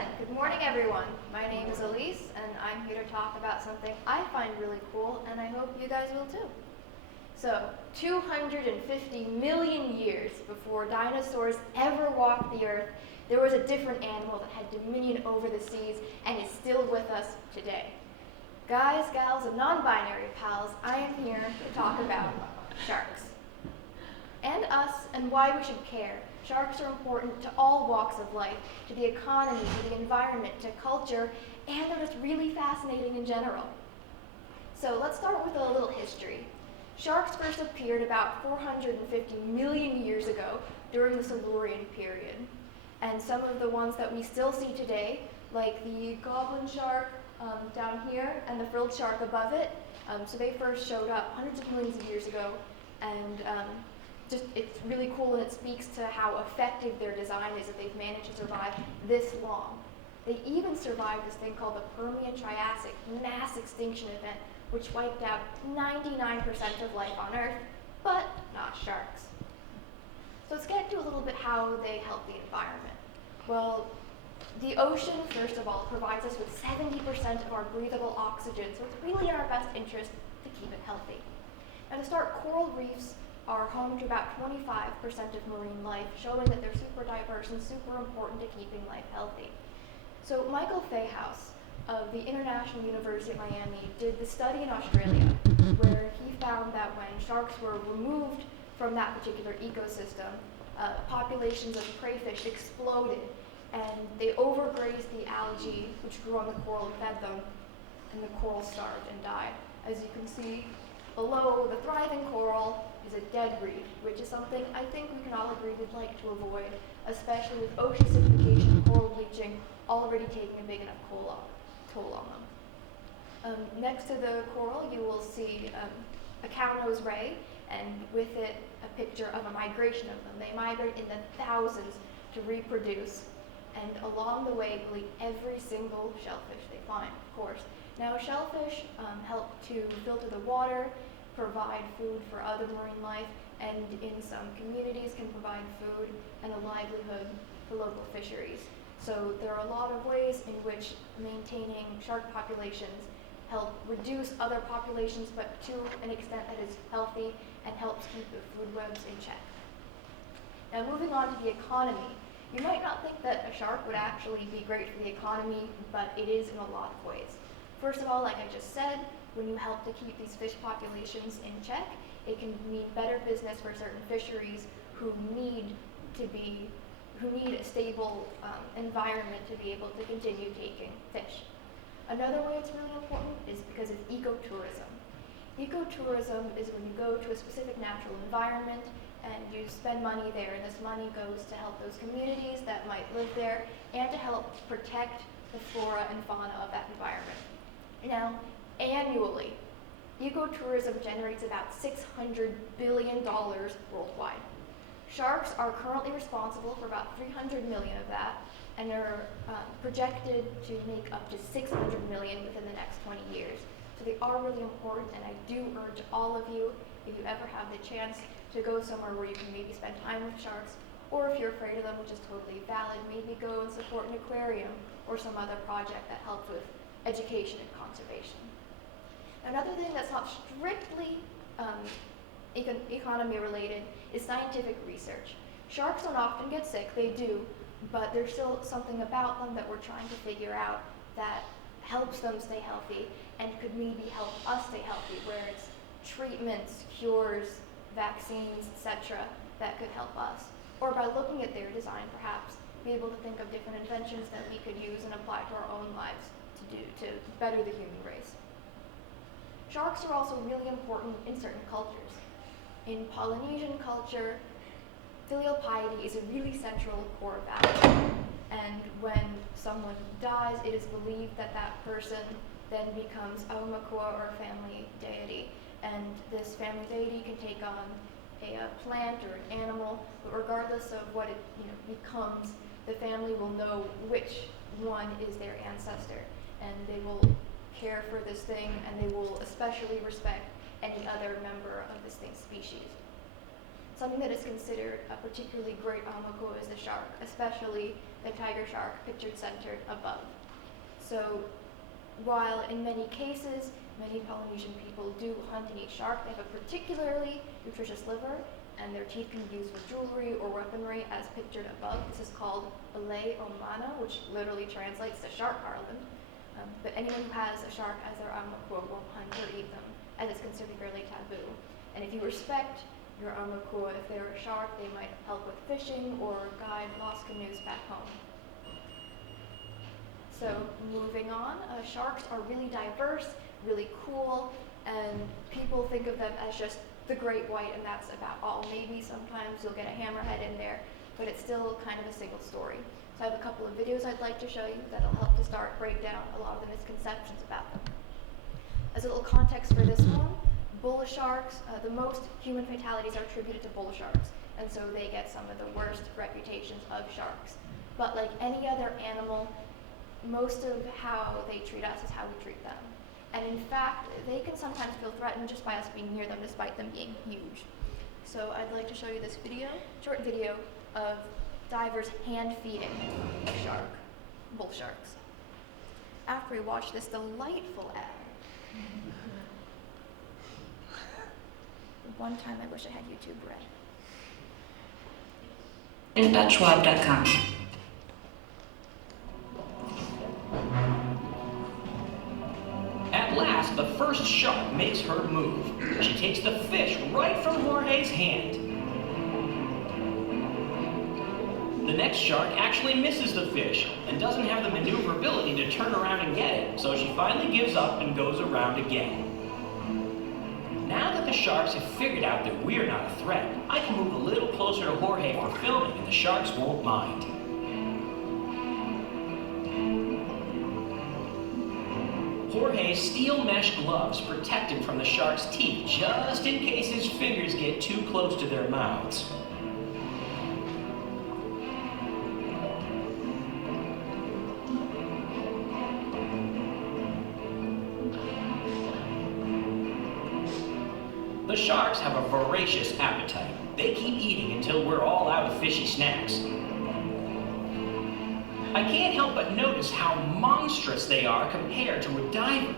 Good morning, everyone. My name is Elise, and I'm here to talk about something I find really cool, and I hope you guys will too. So, 250 million years before dinosaurs ever walked the earth, there was a different animal that had dominion over the seas and is still with us today. Guys, gals, and non-binary pals, I am here to talk about sharks. And us, and why we should care. Sharks are important to all walks of life, to the economy, to the environment, to culture, and they're just really fascinating in general. So let's start with a little history. Sharks first appeared about 450 million years ago during the Silurian period. And some of the ones that we still see today, like the goblin shark down here and the frilled shark above it, so they first showed up hundreds of millions of years ago, and it's really cool, and it speaks to how effective their design is that they've managed to survive this long. They even survived this thing called the Permian-Triassic mass extinction event, which wiped out 99% of life on Earth, but not sharks. So let's get into a little bit how they help the environment. Well, the ocean, first of all, provides us with 70% of our breathable oxygen, so it's really in our best interest to keep it healthy. Now to start, coral reefs are home to about 25% of marine life, showing that they're super diverse and super important to keeping life healthy. So Michael Fayhouse of the International University of Miami did the study in Australia where he found that when sharks were removed from that particular ecosystem, populations of crayfish exploded and they overgrazed the algae which grew on the coral and fed them, and the coral starved and died. As you can see below, the thriving coral is a dead reef, which is something I think we can all agree we'd like to avoid, especially with ocean acidification and coral bleaching already taking a big enough toll on them. Next to the coral, you will see a cow-nosed ray, and with it, a picture of a migration of them. They migrate in the thousands to reproduce, and along the way, will eat every single shellfish they find, of course. Now, shellfish help to filter the water, provide food for other marine life, and in some communities can provide food and a livelihood for local fisheries. So there are a lot of ways in which maintaining shark populations help reduce other populations, but to an extent that is healthy and helps keep the food webs in check. Now moving on to the economy. You might not think that a shark would actually be great for the economy, but it is in a lot of ways. First of all, like I just said, when you help to keep these fish populations in check, it can mean better business for certain fisheries who need a stable environment to be able to continue taking fish. Another way it's really important is because of ecotourism. Ecotourism is when you go to a specific natural environment and you spend money there, and this money goes to help those communities that might live there and to help protect the flora and fauna of that environment. Now, annually, ecotourism generates about $600 billion worldwide. Sharks are currently responsible for about 300 million of that, and are projected to make up to 600 million within the next 20 years. So they are really important, and I do urge all of you, if you ever have the chance to go somewhere where you can maybe spend time with sharks, or if you're afraid of them, which is totally valid, maybe go and support an aquarium or some other project that helps with education and conservation. Another thing that's not strictly economy related is scientific research. Sharks don't often get sick, they do, but there's still something about them that we're trying to figure out that helps them stay healthy and could maybe help us stay healthy, where it's treatments, cures, vaccines, etc., that could help us. Or by looking at their design, perhaps, be able to think of different inventions that we could use and apply to our own lives to better the human race. Sharks are also really important in certain cultures. In Polynesian culture, filial piety is a really central core value. And when someone dies, it is believed that that person then becomes Aumakua, or a family deity. And this family deity can take on a plant or an animal, but regardless of what it becomes, the family will know which one is their ancestor. And they will care for this thing, and they will especially respect any other member of this thing's species. Something that is considered a particularly great Aumakua is the shark, especially the tiger shark pictured centered above. So while in many cases, many Polynesian people do hunt and eat shark, they have a particularly nutritious liver, and their teeth can be used for jewelry or weaponry as pictured above. This is called Balei Omana, which literally translates to shark garland. But anyone who has a shark as their aumakua won't hunt or eat them, as it's considered fairly taboo. And if you respect your aumakua, if they're a shark, they might help with fishing or guide lost canoes back home. So moving on, sharks are really diverse, really cool, and people think of them as just the great white, and that's about all. Maybe sometimes you'll get a hammerhead in there, but it's still kind of a single story. So I have a couple of videos I'd like to show you that'll help to start break down a lot of the misconceptions about them. As a little context for this one, bull sharks, the most human fatalities are attributed to bull sharks, and so they get some of the worst reputations of sharks. But like any other animal, most of how they treat us is how we treat them. And in fact, they can sometimes feel threatened just by us being near them, despite them being huge. So I'd like to show you this video, short video, of divers hand feeding a shark, bull sharks. After we watch this delightful ad. One time I wish I had YouTube Red. Dutchwab.com. At last, the first shark makes her move. She takes the fish right from Jorge's hand. The next shark actually misses the fish and doesn't have the maneuverability to turn around and get it, so she finally gives up and goes around again. Now that the sharks have figured out that we're not a threat, I can move a little closer to Jorge for filming and the sharks won't mind. Jorge's steel mesh gloves protect him from the shark's teeth just in case his fingers get too close to their mouths. The sharks have a voracious appetite. They keep eating until we're all out of fishy snacks. I can't help but notice how monstrous they are compared to a diver.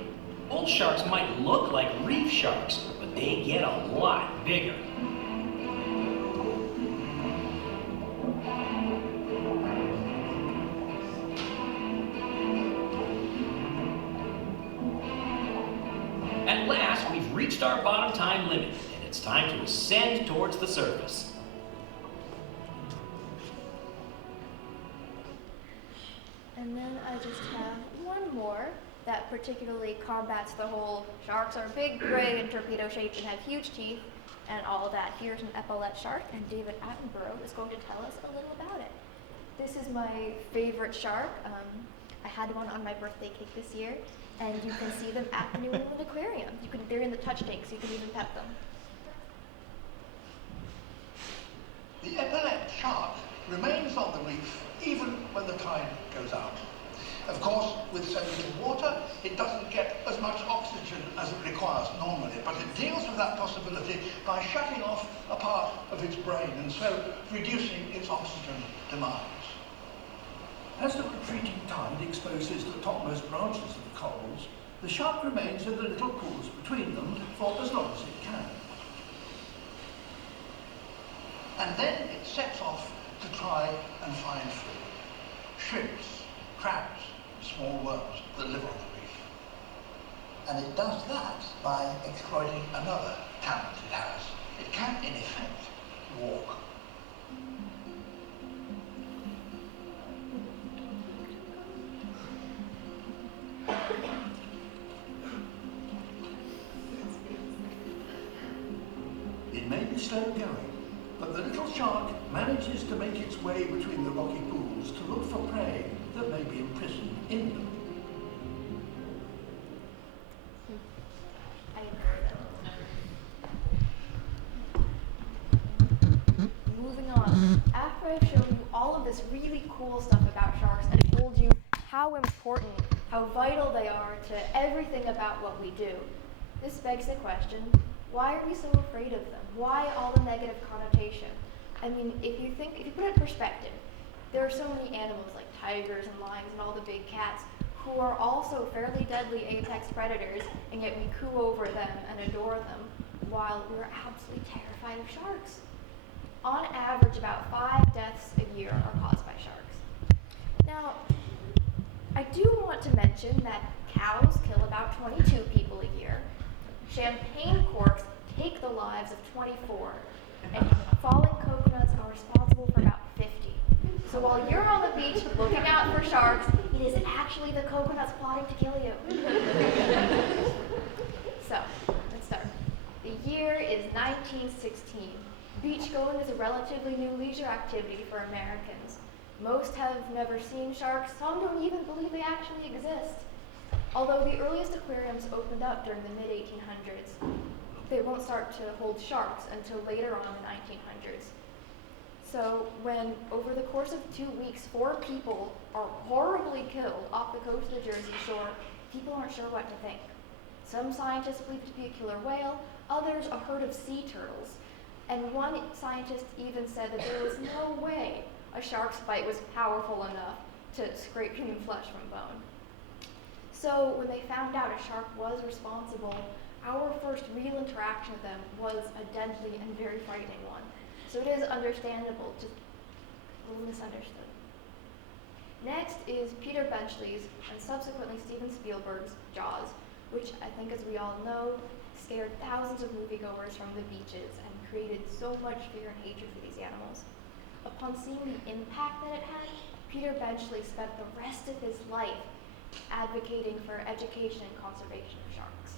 Bull sharks might look like reef sharks, but they get a lot bigger. At last, we've reached our bottom time limit, and it's time to ascend towards the surface. And then I just have one more that particularly combats the whole sharks are big, gray, and torpedo-shaped and have huge teeth and all of that. Here's an epaulette shark, and David Attenborough is going to tell us a little about it. This is my favorite shark. I had one on my birthday cake this year, and you can see them at the New England Aquarium. They're in the touch tank, so you can even pet them. The epaulette shark remains on the reef even when the tide goes out. Of course, with so little water, it doesn't get as much oxygen as it requires normally, but it deals with that possibility by shutting off a part of its brain and so reducing its oxygen demands. As the retreating tide exposes the topmost branches of the corals, the shark remains in the little pools between them for as long as it can. And then it sets off to try and find food. Shrimps, crabs, small worms that live on the reef. And it does that by exploiting another talent it has. It can, in effect, walk. It may be slow going, but the little shark manages to make its way between the rocky pools to look for prey that may be imprisoned in them. I adore them. Moving on. After I've shown you all of this really cool stuff about sharks and told you how important, how vital they are to everything about what we do, this begs the question, why are we so afraid of them? Why all the negative connotation? I mean, if you put it in perspective, There are so many animals like tigers and lions and all the big cats who are also fairly deadly apex predators, and yet we coo over them and adore them, while we're absolutely terrified of sharks. On average, about 5 deaths a year are caused by sharks. Now, I do want to mention that cows kill about 22 people a year, champagne corks take the lives of 24, and falling coconuts are responsible for about 50. So while you're on the beach looking out for sharks, it is actually the coconuts plotting to kill you. So, let's start. The year is 1916. Beachgoing is a relatively new leisure activity for Americans. Most have never seen sharks, some don't even believe they actually exist. Although the earliest aquariums opened up during the mid-1800s, they won't start to hold sharks until later on in the 1900s. So when, over the course of 2 weeks, 4 people are horribly killed off the coast of the Jersey Shore, people aren't sure what to think. Some scientists believe it to be a killer whale, others a herd of sea turtles. And one scientist even said that there was no way a shark's bite was powerful enough to scrape human flesh from bone. So when they found out a shark was responsible, our first real interaction with them was a deadly and very frightening one. So it is understandable, just a little misunderstood. Next is Peter Benchley's and subsequently Steven Spielberg's Jaws, which I think, as we all know, scared thousands of moviegoers from the beaches and created so much fear and hatred for these animals. Upon seeing the impact that it had, Peter Benchley spent the rest of his life advocating for education and conservation of sharks.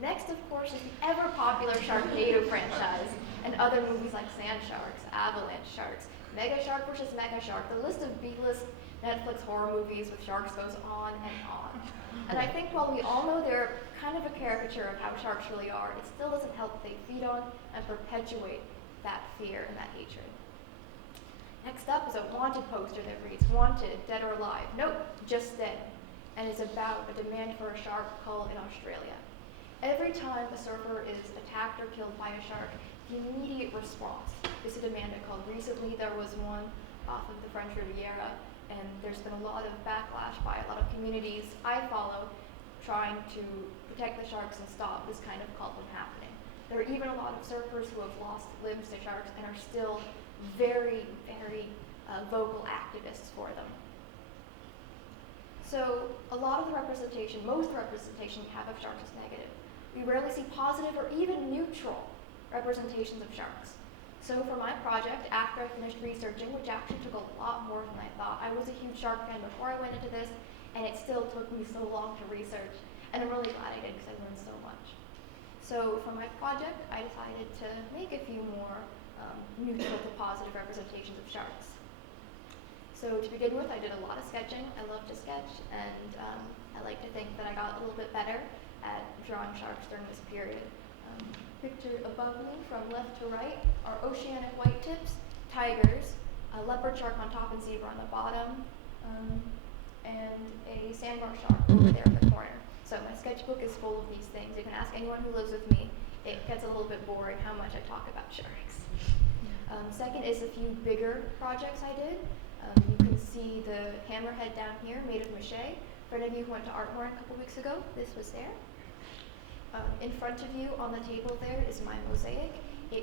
Next, of course, is the ever-popular Sharknado franchise and other movies like Sand Sharks, Avalanche Sharks, Mega Shark vs. Mega Shark. The list of B-list Netflix horror movies with sharks goes on and on. And I think while we all know they're kind of a caricature of how sharks really are, it still doesn't help that they feed on and perpetuate that fear and that hatred. Next up is a wanted poster that reads, "Wanted, dead or alive." Nope, just dead. And it's about a demand for a shark cull in Australia. Every time a surfer is attacked or killed by a shark, the immediate response is a demand a cull. Recently there was one off of the French Riviera, and there's been a lot of backlash by a lot of communities I follow trying to protect the sharks and stop this kind of cull from happening. There are even a lot of surfers who have lost limbs to sharks and are still very, very vocal activists for them. So a lot of the representation, most representation we have of sharks is negative. We rarely see positive or even neutral representations of sharks. So for my project, after I finished researching, which actually took a lot more than I thought, I was a huge shark fan before I went into this, and it still took me so long to research, and I'm really glad I did because I learned so much. So for my project, I decided to make a few more neutral to positive representations of sharks. So to begin with, I did a lot of sketching. I love to sketch, and I like to think that I got a little bit better at drawing sharks during this period. Pictured above me from left to right are oceanic whitetips, tigers, a leopard shark on top and zebra on the bottom, and a sandbar shark over there in the corner. So my sketchbook is full of these things. You can ask anyone who lives with me. It gets a little bit boring how much I talk about sharks. Second is a few bigger projects I did. You can see the hammerhead down here made of mache. For any of you who went to Artmore a couple weeks ago, this was there. In front of you on the table there is my mosaic.